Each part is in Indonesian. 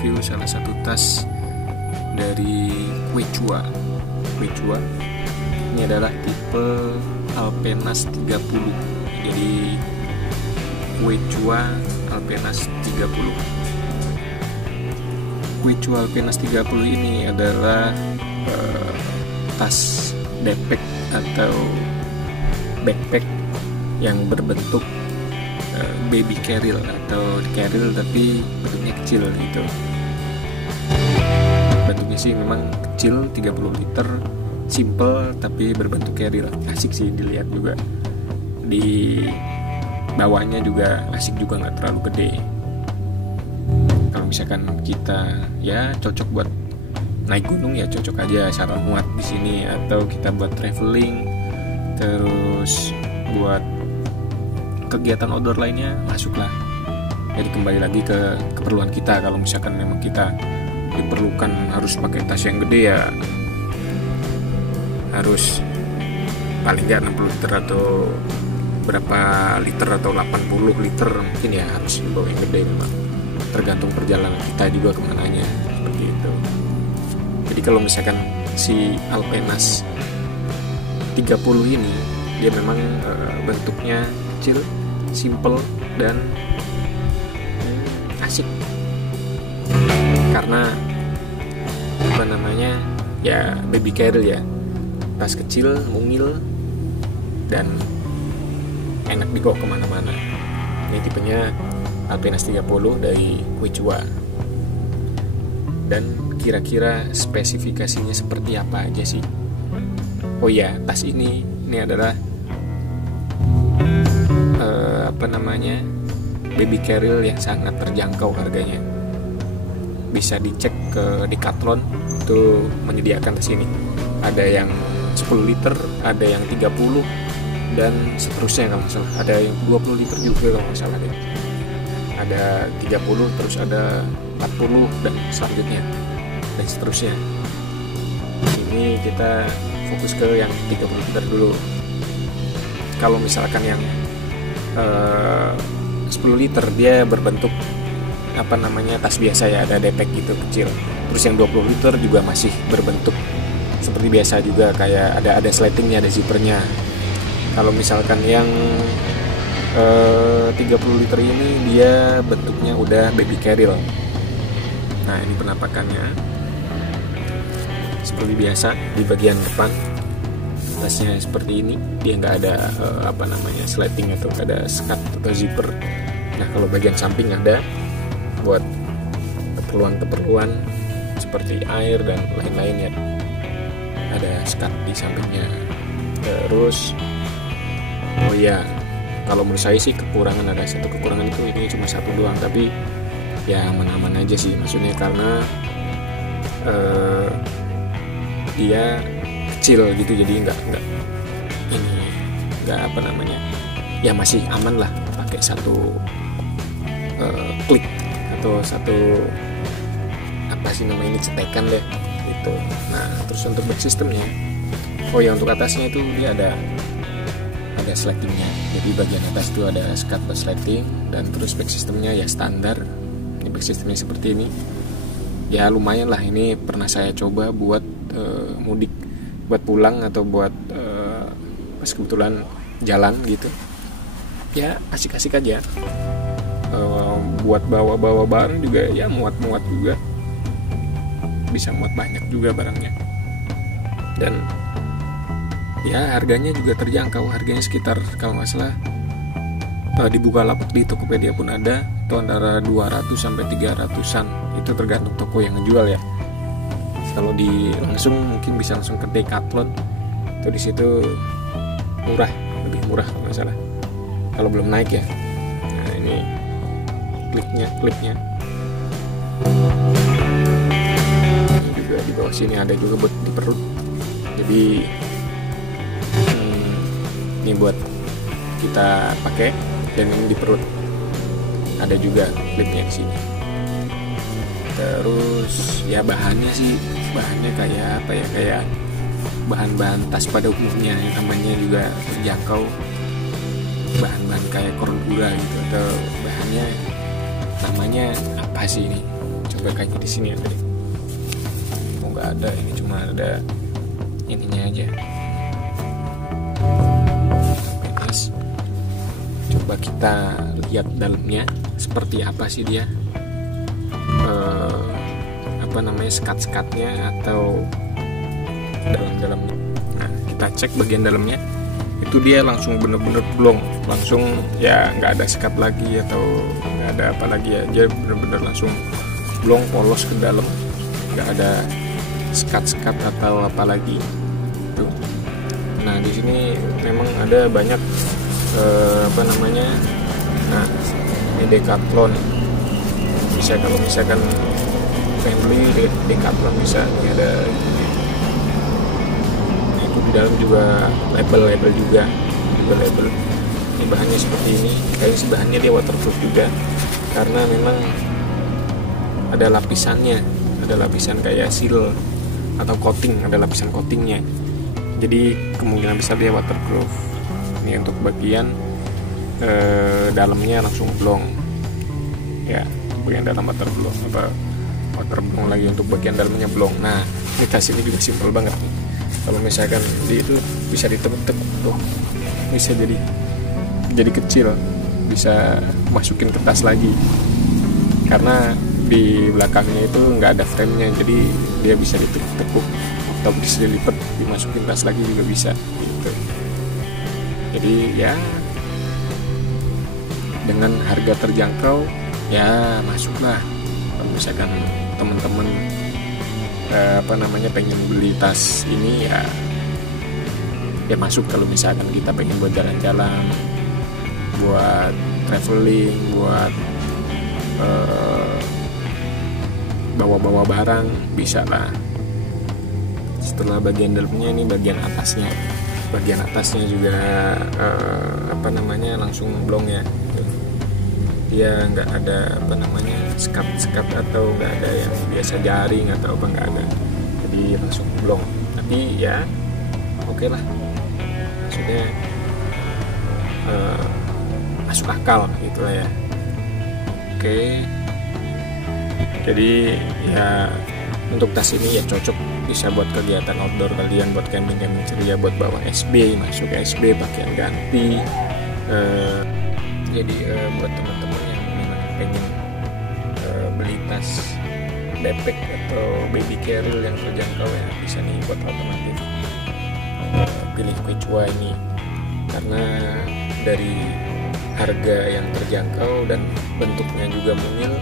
review salah satu tas dari Quechua. Ini adalah tipe Alpenas 30. Jadi Quechua Alpenas 30. Quechua Alpenas 30 ini adalah tas backpack atau backpack yang berbentuk baby carrier atau carrier tapi bentuknya kecil gitu. Bentuknya sih memang kecil, 30 liter, simple tapi berbentuk carrier. Asik sih dilihat juga. Di bawahnya juga asik juga, nggak terlalu gede. Kalau misalkan kita ya cocok buat naik gunung ya cocok aja, asal muat di sini, atau kita buat traveling, terus buat kegiatan outdoor lainnya masuklah. Jadi kembali lagi ke keperluan kita. Kalau misalkan memang kita diperlukan harus pakai tas yang gede ya harus paling nggak 60 liter atau berapa liter atau 80 liter mungkin ya harus bawa yang gede memang. Tergantung perjalanan kita juga kemananya seperti itu. Jadi kalau misalkan si Alpenas 30 ini dia memang bentuknya kecil, simple dan asik. Karena apa namanya ya baby carrier ya, tas kecil, mungil dan enak dibawa kemana-mana. Ini tipenya Alpenas 30 dari Quechua. Dan kira-kira spesifikasinya seperti apa aja sih? Oh iya, tas ini adalah baby carrier yang sangat terjangkau harganya. Bisa dicek ke Decathlon, itu menyediakan tas ini. Ada yang 10 liter, ada yang 30 dan seterusnya kalau nggak salah. Ada yang 20 liter juga kalau nggak salah deh. Ada 30, terus ada 40 dan selanjutnya dan seterusnya. Ini kita fokus ke yang 30 liter dulu. Kalau misalkan yang 10 liter dia berbentuk tas biasa ya, ada depek gitu kecil. Terus yang 20 liter juga masih berbentuk seperti biasa juga, kayak ada sletingnya, ada zippernya. Kalau misalkan yang 30 liter ini dia bentuknya udah baby carrier. Nah, ini penampakannya seperti biasa. Di bagian depan tasnya seperti ini, dia nggak ada sleting atau ada skat atau zipper. Nah, kalau bagian samping ada buat keperluan seperti air dan lain-lain ya, ada skat di sampingnya. Terus oh ya, kalau menurut saya sih ada satu kekurangan itu, ini cuma satu doang, tapi ya aman-aman aja sih, maksudnya karena dia kecil gitu, jadi nggak ya masih aman lah pakai satu klik atau satu cetekan deh gitu. Nah, terus untuk back systemnya, oh ya, untuk atasnya itu dia ada sletingnya. Jadi bagian atas itu ada skat buat sleting, dan terus back systemnya ya standar. Ini back systemnya seperti ini. Ya lumayan lah, ini pernah saya coba buat mudik, buat pulang atau buat pas kebetulan jalan gitu. Ya asik-asik aja. Buat bawa barang juga ya muat-muat juga. Bisa muat banyak juga barangnya. Dan ya harganya juga terjangkau, harganya sekitar kalau nggak salah di Bukalapak, di Tokopedia pun ada, itu antara 200 sampai 300-an, itu tergantung toko yang ngejual ya. Kalau di langsung mungkin bisa langsung ke Decathlon, itu di situ murah, lebih murah kalau nggak salah, kalau belum naik ya. Nah, ini klipnya juga di bawah sini ada juga buat di perut, jadi ini buat kita pakai, dan ini di perut ada juga klipnya di sini. Terus ya bahannya kayak kayak bahan-bahan tas pada umumnya, namanya juga terjangkau, bahan-bahan kayak Cordura gitu, atau bahannya namanya apa sih ini, coba kayak di sini ada. Oh nggak ada, ini cuma ada ininya aja. Terus coba kita lihat dalamnya seperti apa sih dia, sekat-sekatnya atau dalam-dalamnya. Nah kita cek bagian dalamnya, itu dia langsung bener-bener blong, langsung ya nggak ada sekat lagi atau nggak ada apa lagi ya, dia bener-bener langsung blong, polos ke dalam, nggak ada sekat-sekat atau apa lagi tuh. Nah di sini memang ada banyak nah ini Decathlon, bisa kalau misalkan family Decathlon bisa. Ini ada itu di dalam juga label juga label. Ini bahannya seperti ini, kayaknya sih bahannya dia waterproof juga karena memang ada lapisannya, ada lapisan kayak seal atau coating, ada lapisan coatingnya, jadi kemungkinan besar dia waterproof. Ini untuk bagian dalamnya langsung blong ya, bagian dalam waterblong lagi, untuk bagian dalamnya blong. Nah ini tas ini juga simpel banget nih, kalau misalkan itu bisa ditekuk-tekuk tuh, bisa jadi kecil, bisa masukin ke tas lagi karena di belakangnya itu nggak ada frame-nya, jadi dia bisa ditekuk-tekuk atau bisa dilipat dimasukin tas lagi juga bisa gitu. Jadi ya dengan harga terjangkau ya masuklah. Kalau misalkan teman-teman pengen beli tas ini ya masuk. Kalau misalkan kita pengen buat jalan-jalan, buat traveling, buat bawa-bawa barang, bisa lah. Setelah bagian dalamnya, ini bagian atasnya juga langsung blong ya. Dia nggak ada sekat atau nggak ada yang biasa jaring atau apa, nggak ada, jadi langsung blong. Tapi ya oke lah, maksudnya masuk akal gitu lah ya. Oke, jadi ya untuk tas ini ya cocok, bisa buat kegiatan outdoor kalian, buat camping ceria, buat bawa SB, masuk SB pakaian ganti. Jadi buat teman-teman yang memang pengen beli tas backpack atau baby carrier yang terjangkau ya, bisa nih buat alternatif pilih Quechua ini, karena dari harga yang terjangkau dan bentuknya juga mungil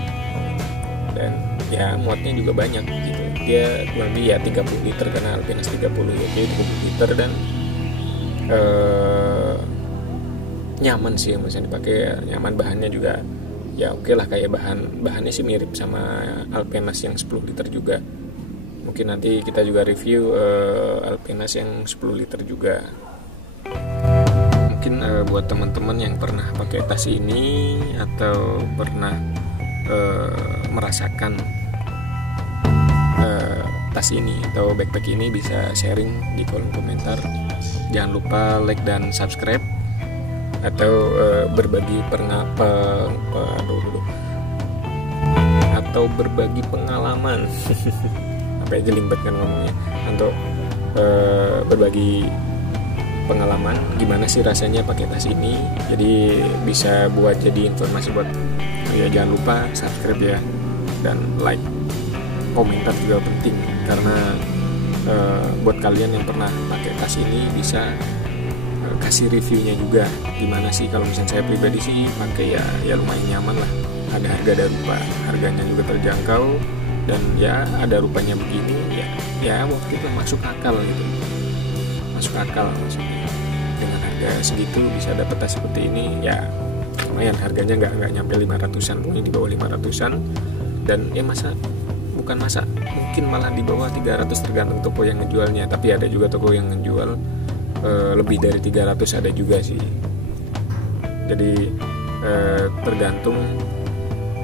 dan ya muatnya juga banyak gitu. Dia kurang lebih ya 30 liter karena Alpinas 30 ya, jadi 30 liter dan nyaman sih yang bisa dipakai ya, nyaman. Bahannya juga ya oke lah, kayak bahannya sih mirip sama Alpinas yang 10 liter juga. Mungkin nanti kita juga review Alpinas yang 10 liter juga. Mungkin buat teman-teman yang pernah pakai tas ini atau pernah merasakan tas ini atau backpack ini, bisa sharing di kolom komentar. Jangan lupa like dan subscribe, atau berbagi pengalaman apa aja limbat kan ngomongnya, untuk berbagi pengalaman gimana sih rasanya pakai tas ini. Jadi bisa buat jadi informasi buat ya. Jangan lupa subscribe ya, dan like, komentar juga penting, karena buat kalian yang pernah pakai tas ini bisa kasih reviewnya juga gimana sih. Kalau misalnya saya pribadi sih pakai ya lumayan nyaman lah, ada harga dan rupa, harganya juga terjangkau, dan ya ada rupanya begini ya waktu itu masuk akal gitu, masuk akal maksudnya. Dengan harga segitu bisa dapat tas seperti ini ya lumayan. Harganya nggak nyampe 500-an, mungkin di bawah 500-an, dan ya mungkin malah di bawah 300 tergantung toko yang ngejualnya. Tapi ada juga toko yang ngejual lebih dari 300, ada juga sih. Jadi tergantung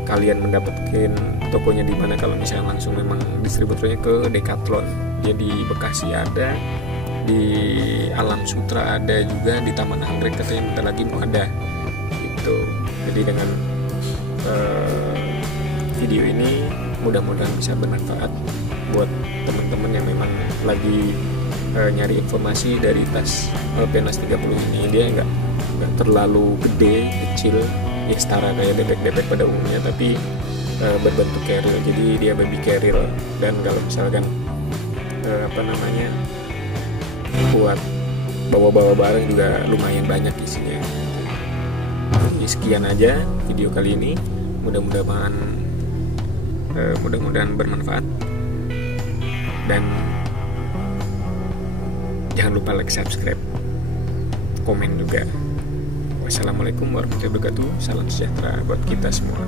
kalian mendapatkan tokonya di mana. Kalau misalnya langsung memang distributornya ke Decathlon, dia di Bekasi ada, di Alam Sutra ada juga, di Taman Anggrek katanya bentar lagi mau ada gitu. Jadi dengan video ini mudah-mudahan bisa bermanfaat buat teman-teman yang memang lagi nyari informasi dari tas Alpenas 30 ini. Dia nggak terlalu gede, kecil, ya setara kayak bebek-bebek pada umumnya, tapi berbentuk carrier, jadi dia baby carrier. Dan kalau misalkan buat bawa-bawa barang juga lumayan banyak isinya. Jadi sekian aja video kali ini, mudah-mudahan bermanfaat, dan jangan lupa like, subscribe, komen juga. Wassalamualaikum warahmatullahi wabarakatuh. Salam sejahtera buat kita semua.